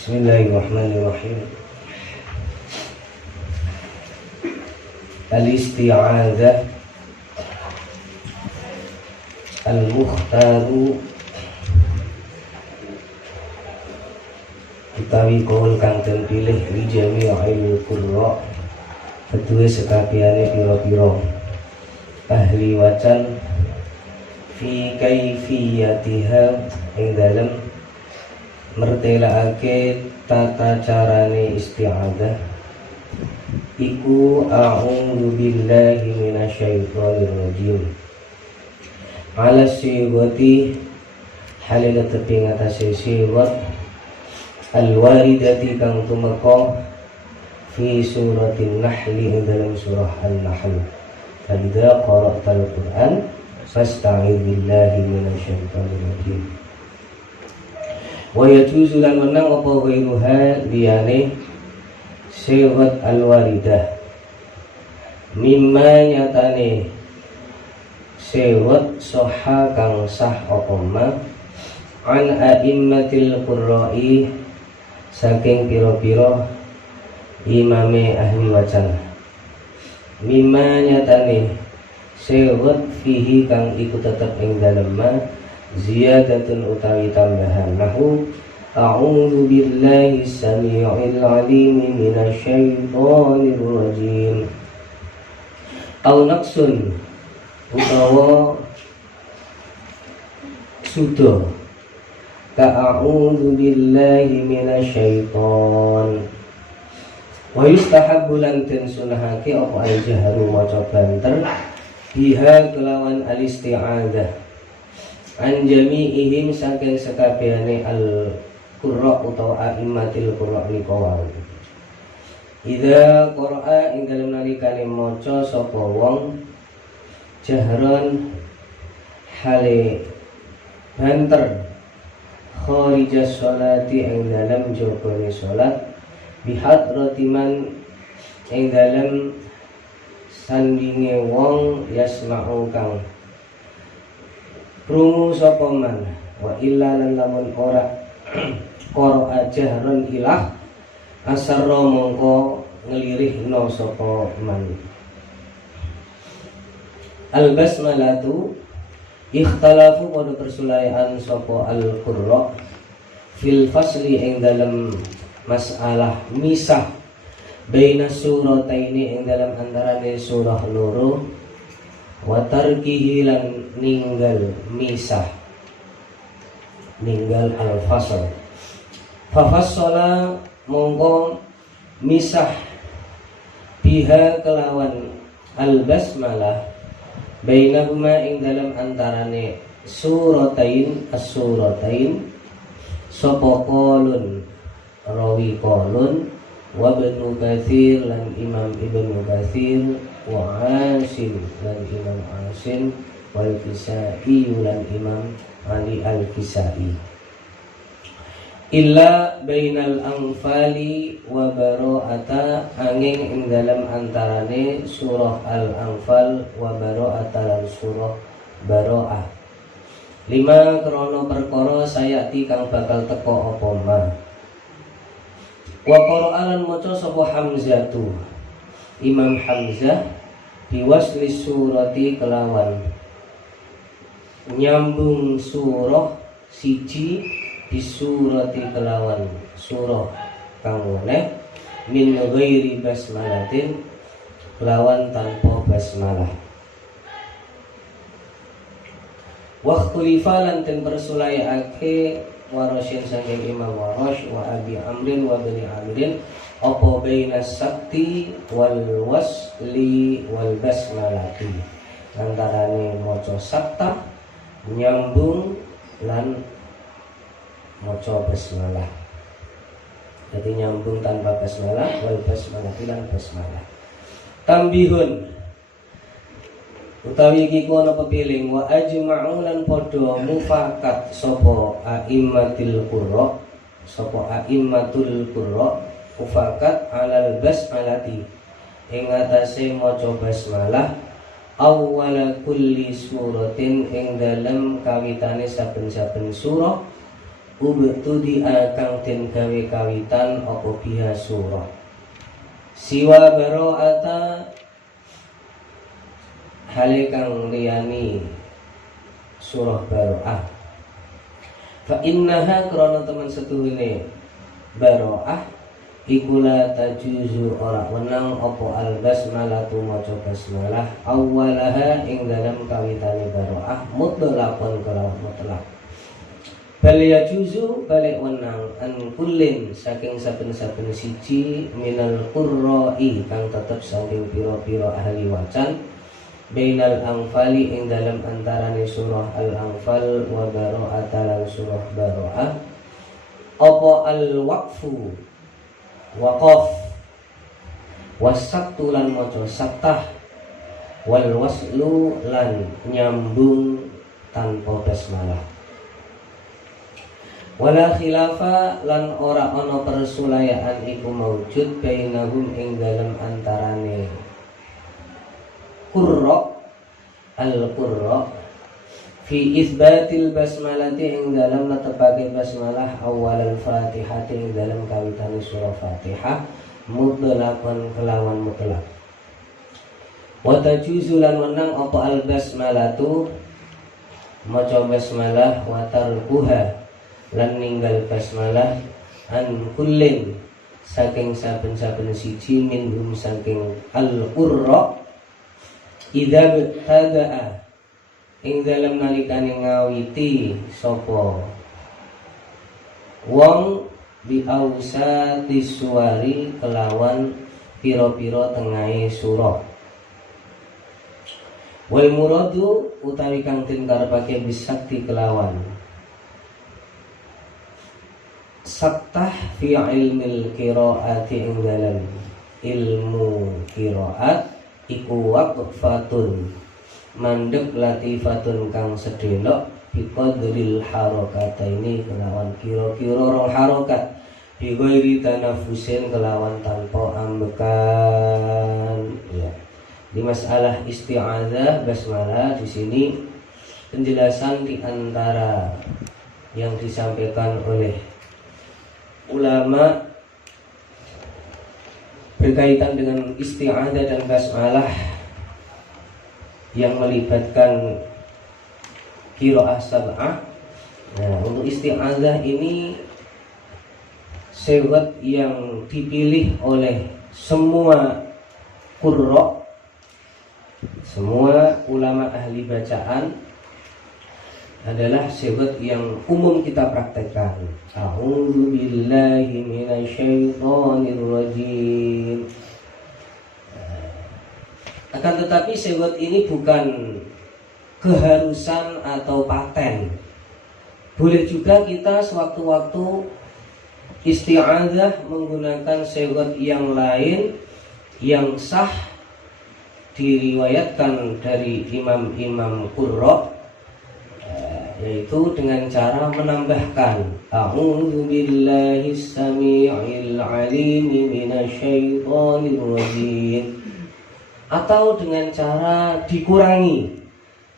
Bismillahirrahmanirrahim. Al-isti'adzah al-mukhtaru utawi kaul kang den pilih li jami'il qurra kedue sekabehane pira-pira ahli wacan fi kaifiyatiha ing dalem mertelaake tata carane isti'adzah iku a'udzu billahi minasyaitonir rajim ala sighati halina tepi ngatasé sighat al-waridati kang tumeka fi suratin nahli ing dalam surah an-nahl fa idza qara'tal qur'an fasta'idz billahi minasyaitonir rajim wa yajuzu lan menang apa ghairuha liyane sighat al-waridah mimma nyatane sighat soha kang sah apa ma an a'immatil qurra'i saking pira-pira imame ahli wacan mimma nyatane sighat fihi kang iku tetep ing dalem ma ziyadatun utawi tambahan nahu a'udzu billahi samii'il 'aliim minasyaitonir rajiim au naqsun utawa sudo ka a'udzu billahi minasyaiton wa yustahabbu lan den sunahake apa al-jahru maca banter biha kelawan al-isti'adzah an jami'ihim saking sekabehane al-qurra utawa a'immatil qurra nikawau idza qara'a ing dalem nalikane maca sapa wong jahron hale banter kharijas sholati ing dalem jogone salat bihadratiman ing dalem sandinge wong yasma'u kang krungu sapa man wa illa lan lamun ora qara jahron ilah asarra mongko nglirihna sapa man al-basmalatu ikhtalafu pada persulayan sapa al-qurra fil fasli ing dalam masalah misah baina surataini ing dalam antarane surah loro wa tarkihi lan ninggal misah ninggal al-fasl fa fassala mongko misah biha kelawan al-basmalah bainahuma ing dalam antarane suratain as-suratain sapa qalun rawi qalun wa ibnu katsir lan imam ibnu katsir wa asim lan imam asim wal kisai lan imam ali al-kisai illa bainal anfali wa bara'ata angin ing dalam antarane surah al-anfal wa bara'ata lan surah bara'ah lima krono perkara sayati kang bakal teko apa ma wa qara'alan maca sapa Hamzatu Imam Hamzah biwasli surati kelawan nyambung surah siji bisurati kelawan surah kang weneh min ghairi basmalatin kelawan tanpa basmalah waktu lifalan ten persulayake warasyin saking Imam Warash wa Abi Amrin wa Bani Amrin apa baina sakti wal wasli wal basmalati antarane maca sakta nyambung lan maca basmalah. Jadi nyambung tanpa basmalah wal basmalah lan basmalah. Tambihun utawi iki kono pepiling wa ajma'u lan padha mufakat sapa a'immatul qurra mufakat alal basmalati ing atase maca basmalah awwala kulli suratin ing dalem kawitane saben-saben surah ubtudi kang den gawe kawitan apa biha surah siwa baro'ata hale kang liyani surah baro'ah fa innaha krana temen setuhune baro'ah iku la tajuzu ora wenang apa al basmalatu maca basmalah awwalaha ing dalam kawitane baro'ah mutlaqan kalawan mutlaq bal yajuzu balik wenang an kullin saking saben-saben siji minal qurra'i kang tetep saking pira-pira ahli wacan bainal anfali ing dalam antarane surah al-anfal wa baro'ata lan surah baro'ah apa al-waqfu waqaf wasaktu lan maca saktah wal waslu lan nyambung tanpa basmalah wala khilafa lan ora ana persulayaan iku maujud bainahum ing dalem antarane qurra al-qurra fi isbatil basmalati ing dalem netepake basmalah awal al-fatihah ing dalem kawitane surah Fatihah mutlaqan kelawan mutlaq wa tajuzu lan wenang apa al-basmalatu maca basmalah wa tarkuha lan ninggal basmalah an kullin saking saben-saben siji minhum saking al-qurra idza btadaa ing dalem nalikane ngawiti sapa wong bi ausati suwari kelawan pira-pira tengahe surah wal muradu utawi kang den karepake bisakti kelawan saktah fi ilmil qiraati ing dalam ilmu qiraat iku waqfatun mandek latifatun kang sedelok biqadril harakataini kelawan kira-kira rong harokat bighairi tanafusin kelawan tanpa ambekan ya. Di masalah isti'adzah basmalah di sini penjelasan di antara yang disampaikan oleh ulama berkaitan dengan isti'adzah dan basmalah yang melibatkan qiraah sab'ah. Nah, untuk isti'adzah ini sewet yang dipilih oleh semua qurra, semua ulama ahli bacaan adalah sewet yang umum kita praktekkan. A'udzu billahi minasyaitonir rajim. Akan tetapi sewet ini bukan keharusan atau paten. Boleh juga kita sewaktu-waktu isti'adzah menggunakan sewet yang lain yang sah diriwayatkan dari imam-imam qurra, yaitu dengan cara menambahkan a'udzu billahi samii'il 'aliim minasyaitonir rajim, atau dengan cara dikurangi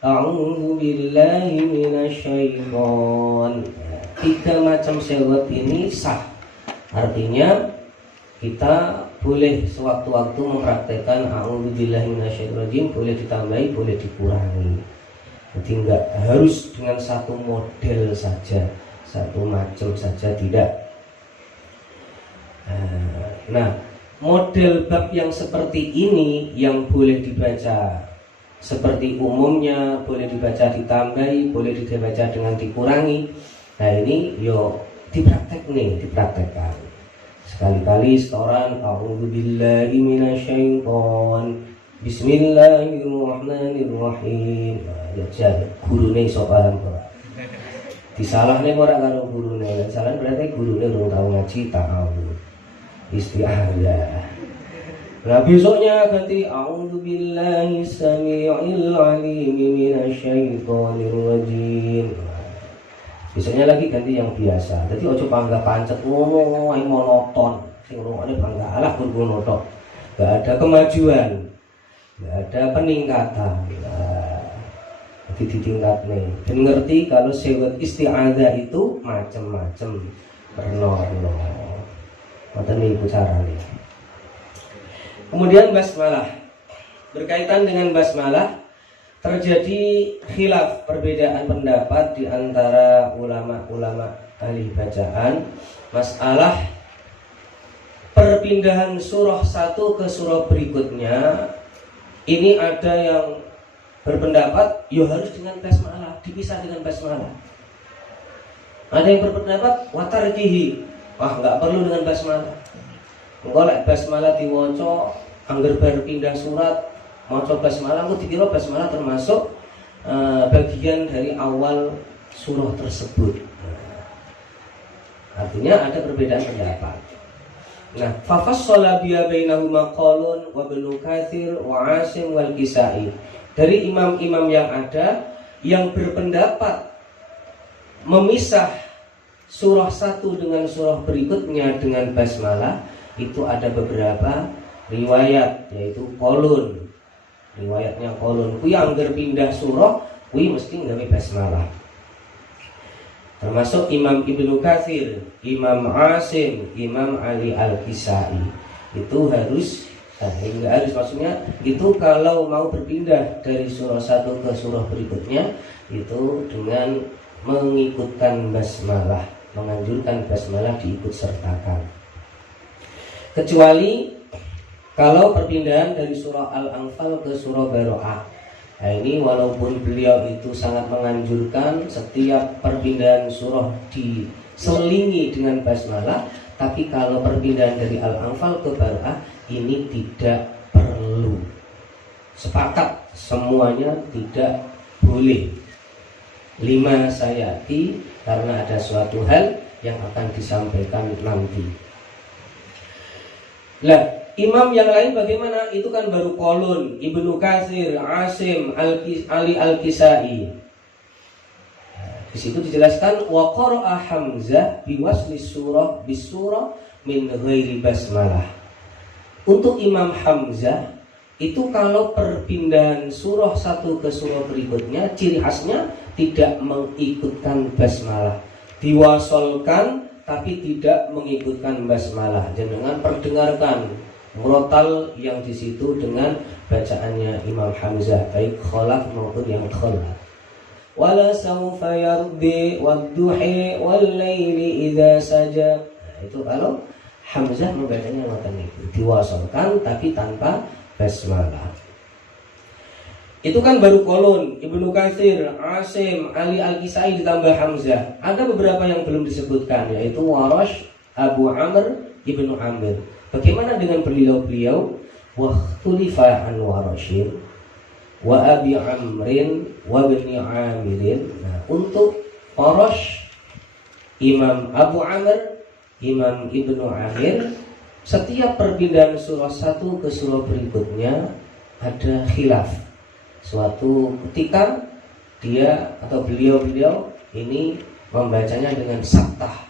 a'udzu billahi minasyaiton. Tiga macam sewet ini sah, artinya kita boleh sewaktu-waktu mempraktekkan a'udzu billahi minasyaitonir rajim, boleh ditambahi, boleh dikurangi. Jadi enggak harus dengan satu model saja, satu macam saja, tidak. Nah, model bab yang seperti ini yang boleh dibaca seperti umumnya, boleh dibaca ditambahi, boleh dibaca dengan dikurangi. Nah, ini yo dipraktekkan. Sekali-kali setoran a'udzu billahi minasyaiton, bismillahirrahmanirrahim. Ya jan gurune iso paham ora. Disalahne ora karo gurune. Salah berarti gurune urung tau ngaji ta'awud. Isti'adzah. Nah, besoknya ganti a'udzu billahi samii'il 'aliim minasyaitonir rajim. Besoknya lagi ganti yang biasa. Jadi ojo bangga pancet ngono ae monoton. Sing rungokne bangga alah ngono tok. Enggak ada kemajuan. Enggak ada peningkatan. Jadi ditingkat nih. Dan ngerti kalau sewet isti'adzah itu macam-macam, berno-berno. Mata nih ibu cara nih. Kemudian basmalah. Berkaitan dengan basmalah, terjadi khilaf, perbedaan pendapat di antara ulama-ulama ahli bacaan masalah perpindahan surah satu ke surah berikutnya. Ini ada yang berpendapat ya harus dengan basmalah, dipisah dengan basmalah. Ada yang berpendapat watarkihi, wah nggak perlu dengan basmalah. Engko lek basmalah diwaca angger berpindah surat maca basmalah, aku dikira basmalah termasuk bagian dari awal surah tersebut. Artinya ada perbedaan pendapat. Nah, fafassala biya bainahuma qalun wa Ibnu Katsir wa Asim wal Kisai. Dari imam-imam yang ada yang berpendapat memisah surah satu dengan surah berikutnya dengan basmalah, itu ada beberapa riwayat, yaitu qalun. Riwayatnya qalun kuwi angger pindah surah kuwi mesti nggawe basmalah. Termasuk Imam Ibnu Katsir, Imam Asim, Imam Ali Al-Kisai. Itu harus, enggak harus, maksudnya itu kalau mau berpindah dari surah satu ke surah berikutnya itu dengan mengikutkan basmalah, menganjurkan basmalah diikut sertakan. Kecuali kalau perpindahan dari surah Al-Anfal ke surah Baroah. Nah ini walaupun beliau itu sangat menganjurkan setiap perpindahan surah diselingi dengan basmalah, tapi kalau perpindahan dari Al-Anfal ke Baroah ini tidak perlu. Sepakat semuanya tidak boleh. 5 sayati karena ada suatu hal yang akan disampaikan nanti. Lah, imam yang lain bagaimana? Itu kan baru qalun, Ibnu Katsir, Asim, Ali Al-Kisai. Di situ dijelaskan wa qara'a Hamzah biwasli surah bisurah min ghairi basmalah. Untuk Imam Hamzah itu kalau perpindahan surah satu ke surah berikutnya ciri khasnya tidak mengikutkan basmalah. Diwasolkan tapi tidak mengikutkan basmalah. Jangan perdengarkan murotal yang di situ dengan bacaannya Imam Hamzah, baik khalaf maupun yang khalaf. Wala sawfa yardi wadduhi wal laili idza saja. Nah, itu kalau Hamzah membacanya ngoten niku, diwasolkan tapi tanpa basmalah. Itu kan baru qalun, Ibnu Katsir, Asim, Ali Al-Kisai ditambah Hamzah. Ada beberapa yang belum disebutkan, yaitu Warash, Abu Amr, Ibnu Amir. Bagaimana dengan beliau-beliau? Wa khulifa an Warashin wa Abi Amrin wa Ibni Amirin. Nah, untuk Warash, Imam Abu Amr, Imam Ibnu Amir, setiap perpindahan surah satu ke surah berikutnya ada khilaf. Suatu ketika dia atau beliau-beliau ini membacanya dengan saktah.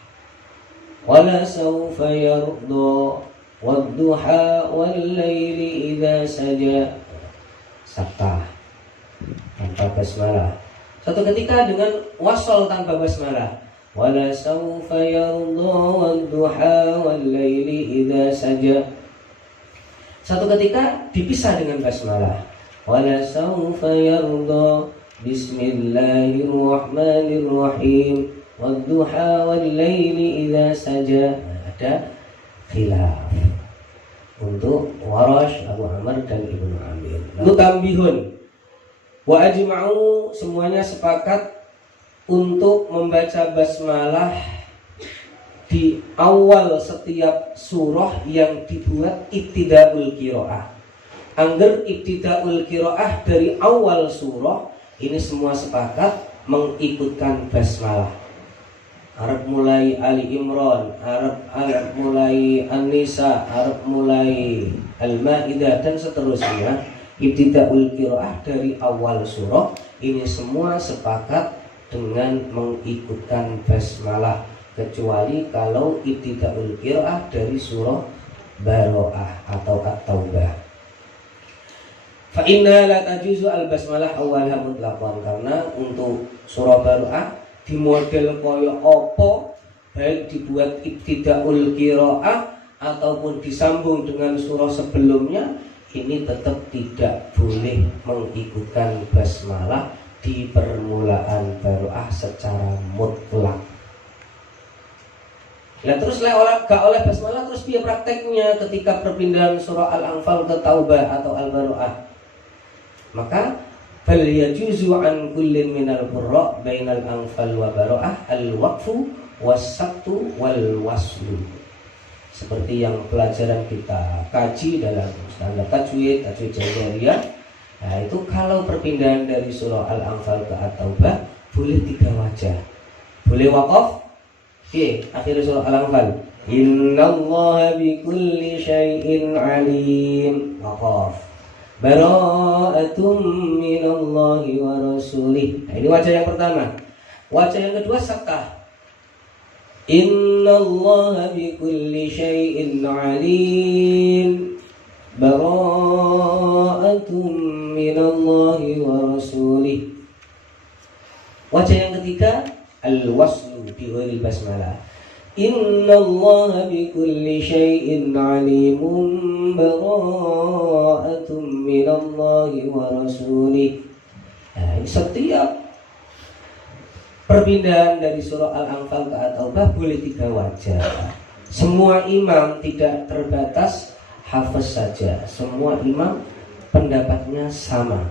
Wala sawfa yarda wadduha wal laili idza saja. Saktah tanpa basmalah. Suatu ketika dengan wasal tanpa basmalah. Wala sawfa yarda wadduha wal laili idza saja. Satu ketika dipisah dengan basmalah. Wala sawfa yarda bismillahirrahmanirrahim wadduha wal laili idza saja. Ada khilaf untuk Warash, Abu Amr dan Ibnu Amir. Mutambihun wa ajma'u, semuanya sepakat untuk membaca basmalah di awal setiap surah yang dibuat ibtidaul qiraah. Angger ibtidaul qiraah dari awal surah ini semua sepakat mengikutkan basmalah. Arab mulai Ali Imran, Arab mulai An-Nisa, Arab mulai Al-Maidah dan seterusnya. Ibtidaul qiraah dari awal surah ini semua sepakat dengan mengikutkan basmalah, kecuali kalau ibtidaul qiraah dari surah Baroah atau At-Taubah. Fa inna la tajuzu al-basmalah awalha mutlaqan, karena untuk surah Baroah di model koyo opo, baik dibuat ibtidaul qiraah ataupun disambung dengan surah sebelumnya, ini tetap tidak boleh mengikutkan basmalah di permulaan Baroah secara mutlak. Nah terus gak oleh basmalah, terus dia prakteknya ketika perpindahan surah Al-Anfal ke Taubah atau Al-Baroah. Maka bal yajuzu an kullin minal qurra bainal Anfal wa Baroah al-waqfu was-saktu wal waslu. Seperti yang pelajaran kita kaji dalam standar tajwid jawariyah. Nah itu kalau perpindahan dari surah Al-Anfal ke At-Taubah boleh 3 wajah. Boleh waqaf. Akhir surah Al-Anfal, innallaha bikulli syai'in alim, waqaf. Bara'atum minallahi wa rasulih. Nah, ini wajah yang pertama. Wajah yang kedua saktah. Innallaha bikulli syai'in alim. Bara'atum minallahi wa rasulih. Wajah yang ketiga al-waslu bi ghairi basmalah. Innallaha bikulli syai'in alimun bara'atum minallahi wa rasulih. Nah, setiap perpindahan dari surah Al-Anfal ke At-Taubah boleh 3 wajah. Semua imam, tidak terbatas hafiz saja. Semua imam pendapatnya sama.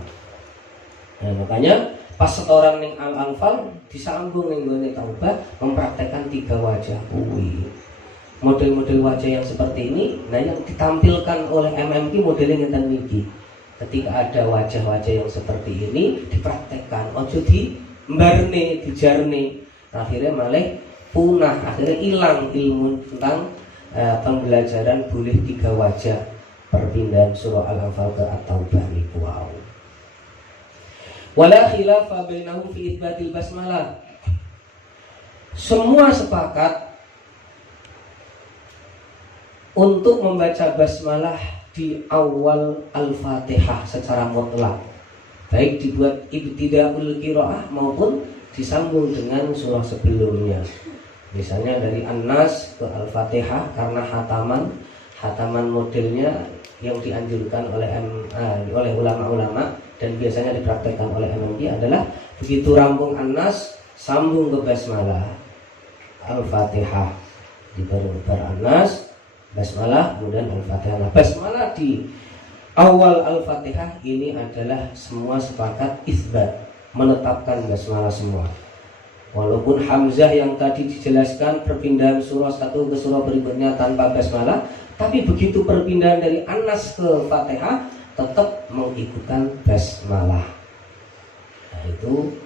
Nah, makanya pas setoran ning Al-Anfal disambung ning gone Taubah mempraktekkan 3 wajah kuwi. Model-model wajah yang seperti ini, nah yang ditampilkan oleh MMQ modelnya ngeten niki. Ketika ada wajah-wajah yang seperti ini dipraktekkan, ojo di mbarne, dijarne. Akhirnya malah punah, akhirnya hilang ilmu tentang pembelajaran boleh 3 wajah perpindahan surah Al-Anfal ke At-Taubah niku wau. Wala khilafa bainahum fi itsbatil basmalah. Semua sepakat untuk membaca basmalah di awal Al-Fatihah secara mutlak, baik dibuat ibtidaul qiraah maupun disambung dengan surah sebelumnya. Misalnya dari An-Nas ke Al-Fatihah, karena hataman modelnya yang dianjurkan oleh ulama-ulama dan biasanya dipraktekkan oleh MMD adalah begitu rampung An-Nas sambung ke basmalah, Al-Fatihah, di An-Nas basmalah kemudian Al-Fatihah. Nah, basmalah di awal Al-Fatihah ini adalah semua sepakat itsbat, menetapkan basmalah semua. Walaupun Hamzah yang tadi dijelaskan perpindahan surah satu ke surah berikutnya tanpa basmalah, tapi begitu perpindahan dari An-Nas ke Fatihah tetap mengikutkan basmalah. Nah, itu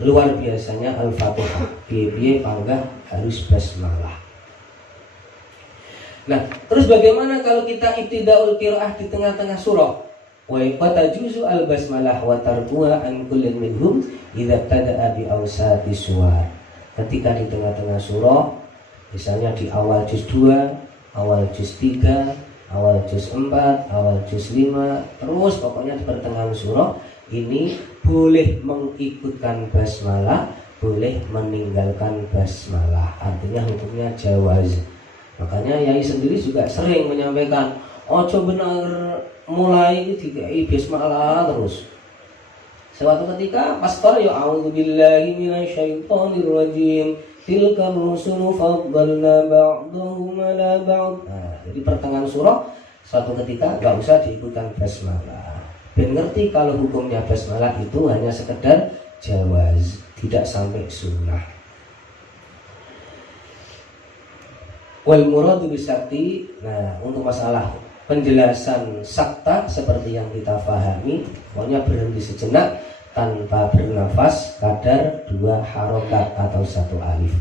luar biasanya Al-Fatihah. Biye panggah harus basmalah. Nah, terus bagaimana kalau kita ibtidaul qiraah di tengah-tengah surah? Wa tajuzu al-basmalah wa tarkuha an kullin minhum idza tada'a bi awsati suwar. Ketika di tengah-tengah surah, misalnya di awal juz 2, awal juz 3, awal juz 4, awal juz 5, terus pokoknya di pertengahan surah ini boleh mengikutkan basmalah, boleh meninggalkan basmalah. Artinya hukumnya jawaz. Makanya Yai sendiri juga sering menyampaikan, ojo benar mulai dikai basmalah terus. Suatu ketika pastor ya a'udzubillahi minasyaitonirrajim, tilkar rusulu faddalna ba'dahum ala ba'd. Nah, jadi pertengahan surah suatu ketika enggak usah diikutkan basmalah. Ben ngerti kalau hukumnya basmalah itu hanya sekedar jawaz, tidak sampai sunnah. Wal muradu bisakti. Nah, untuk masalah penjelasan sakta seperti yang kita pahami, pokoknya berhenti sejenak tanpa bernafas kadar 2 harokat atau 1 alif.